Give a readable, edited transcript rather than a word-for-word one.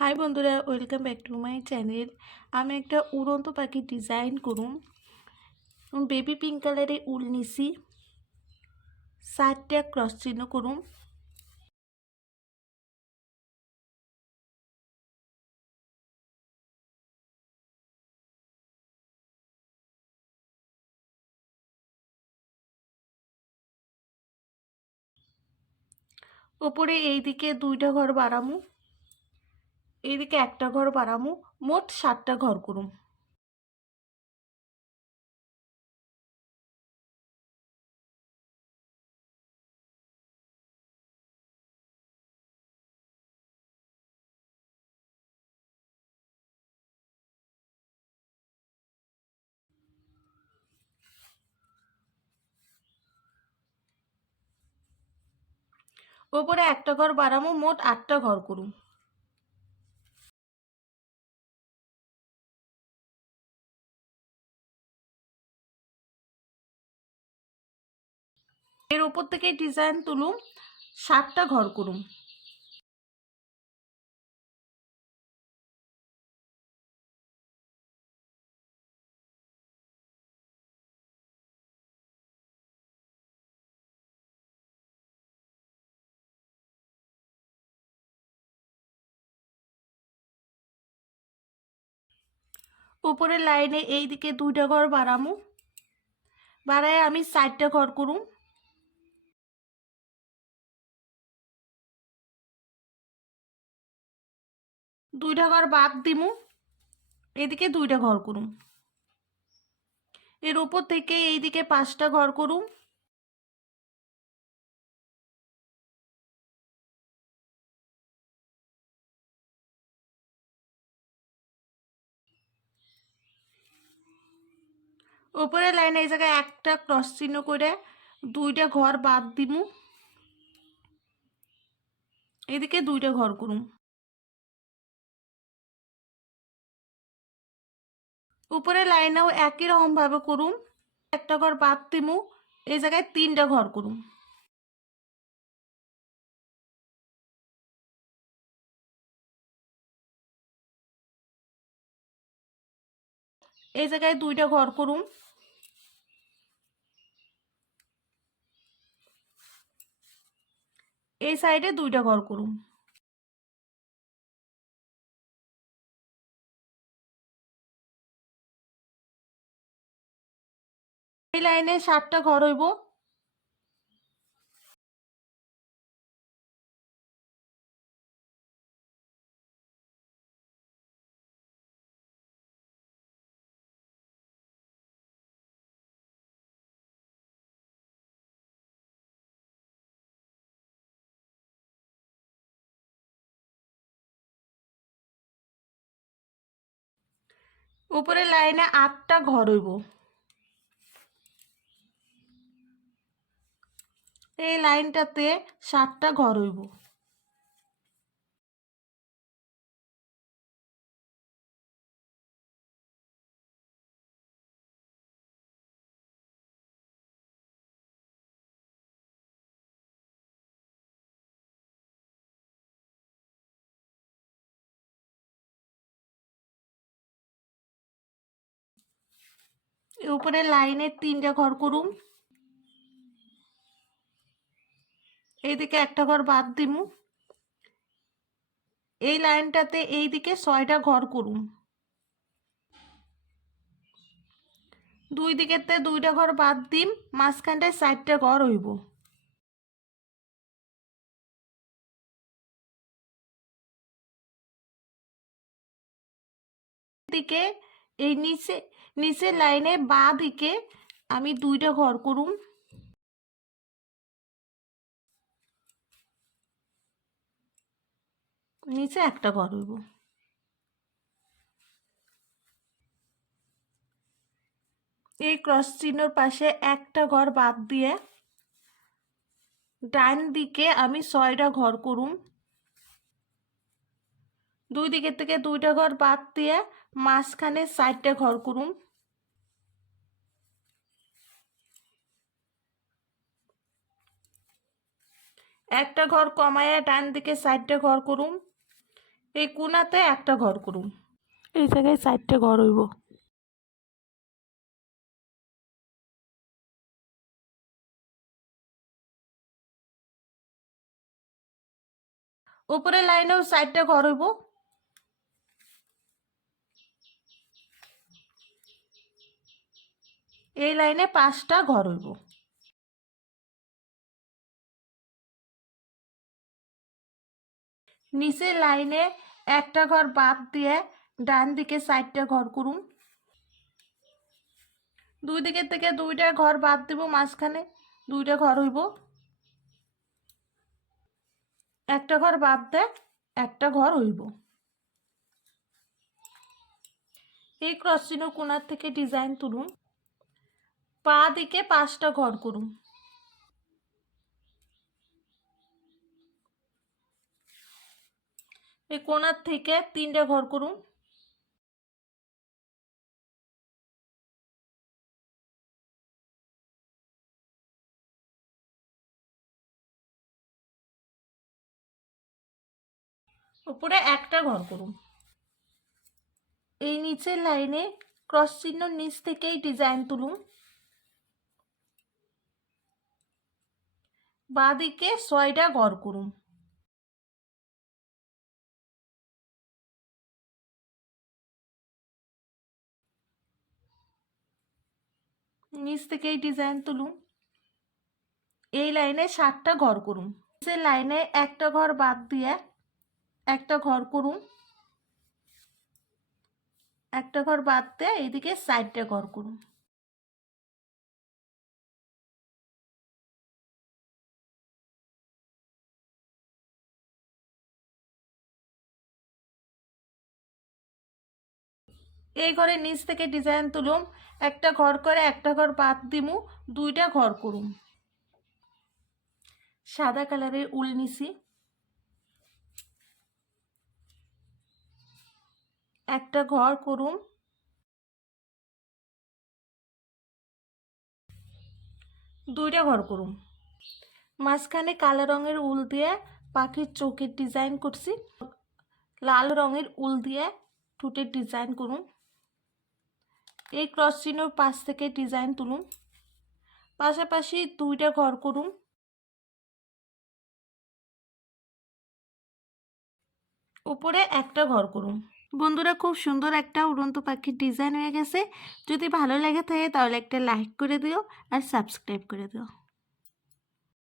High বন্ধুরা, welcome back to my channel. আমি একটা উড়ন্ত পাখি ডিজাইন করুম। বেবি পিঙ্ক কালারে উল নিছি, 4টা ক্রস চিহ্ন করুম। ওপরে এইদিকে 2টা ঘর বাড়ামু, এইদিকে একটা ঘর বাড়ামু, মোট 7টা ঘর করুম। ওপরে একটা ঘর বাড়ামু, মোট 8টা ঘর করুম। এর উপর থেকে ডিজাইন তুলুম, 7টা ঘর করুম। উপরের লাইনে এইদিকে 2টা ঘর বাড়ামু, বাড়ায় আমি 4টা ঘর করুম। 2টা ঘর বাদ দিমু, এদিকে 2টা ঘর করুম। এর উপর থেকে এইদিকে 5টা ঘর করুম। উপরের লাইনে এই জায়গায় একটা ক্রস চিহ্ন করে 2টা ঘর বাদ দিমু, এদিকে 2টা ঘর করুম। উপরের লাইনেও একই রকম ভাবে করুম, একটা ঘর বাদ দিমু, এই জায়গায় 3টা ঘর করুম। এই জায়গায় 2টা ঘর করুম। এই সাইডে 2টা ঘর করুম। এই লাইনে 7টা ঘর হইব। উপরের লাইনে 8টা ঘর হইব। এই লাইনটাতে 7টা ঘর হইব। উপরের লাইনে 3টা ঘর করুম, এইদিকে একটা ঘর বাদ দিমু, এই লাইনটাতে এইদিকে 6টা ঘর করুম। 2 দিকেতে 2টা ঘর বাদ দিম, মাঝখানটায় 4টা ঘর হইব। দিকে এই নিচের লাইনে বাঁ দিকে আমি 2টা ঘর করুম। নিচে একটা ঘর হইব। এই ক্রস চিহ্নর পাশে একটা ঘর বাদ দিয়ে ডান দিকে আমি 6টা ঘর করুম। 2 দিকের থেকে 2টা ঘর বাদ দিয়ে মাঝখানে 4টা ঘর করুম। একটা ঘর কমায়া ডান দিকে 4টা ঘর করুম। এই কোণাতে একটা ঘর করুম। এই জায়গায় 4টে ঘর হইব। উপরের লাইনেও 4টে ঘর হইব। এই লাইনে 5টা ঘর হইব। নিচের লাইনে একটা ঘর বাদ দিয়ে ডান দিকে 4টে ঘর করুন। দুই দিকের থেকে 2টা ঘর বাদ দিব, মাঝখানে 2টা ঘর হইব। একটা ঘর বাদ দে একটা ঘর হইব। এই ক্রস চিহ্ন কোণার থেকে ডিজাইন তুলুন। পা দিকে 5টা ঘর করুন। এই কোণার থেকে 3টে ঘর করুন। উপরে একটা ঘর করুন। এই নিচের লাইনে ক্রস চিহ্ন নিচ থেকেই ডিজাইন তুলুন। বাঁদিকে 6টা ঘর করুন। নিচ থেকেই ডিজাইন তুলুন। এই লাইনে 7টা ঘর করুন। নিচের লাইনে একটা ঘর বাদ দিয়ে একটা ঘর করুন। একটা ঘর বাদ দিয়ে এইদিকে 4টে ঘর করুন। এই ঘরের নিচ থেকে ডিজাইন তুলুম। একটা ঘর করে একটা ঘর বাদ দিমু, 2টা ঘর করুন। সাদা কালারের উল নিছি। একটা ঘর করুন। 2টা ঘর করুন। মাঝখানে কালো রঙের উল দিয়ে পাখির চোখের ডিজাইন করছি। লাল রঙের উল দিয়ে ঠোঁটের ডিজাইন করুন। এই ক্রস চিহ্নর পাশ থেকে ডিজাইন তুলুন। পাশাপাশি 2টা ঘর করুন। উপরে একটা ঘর করুন। বন্ধুরা, খুব সুন্দর একটা উড়ন্ত পাখির ডিজাইন হয়ে গেছে। যদি ভালো লাগে থাকে তাহলে একটা লাইক করে দিও আর সাবস্ক্রাইব করে দিও।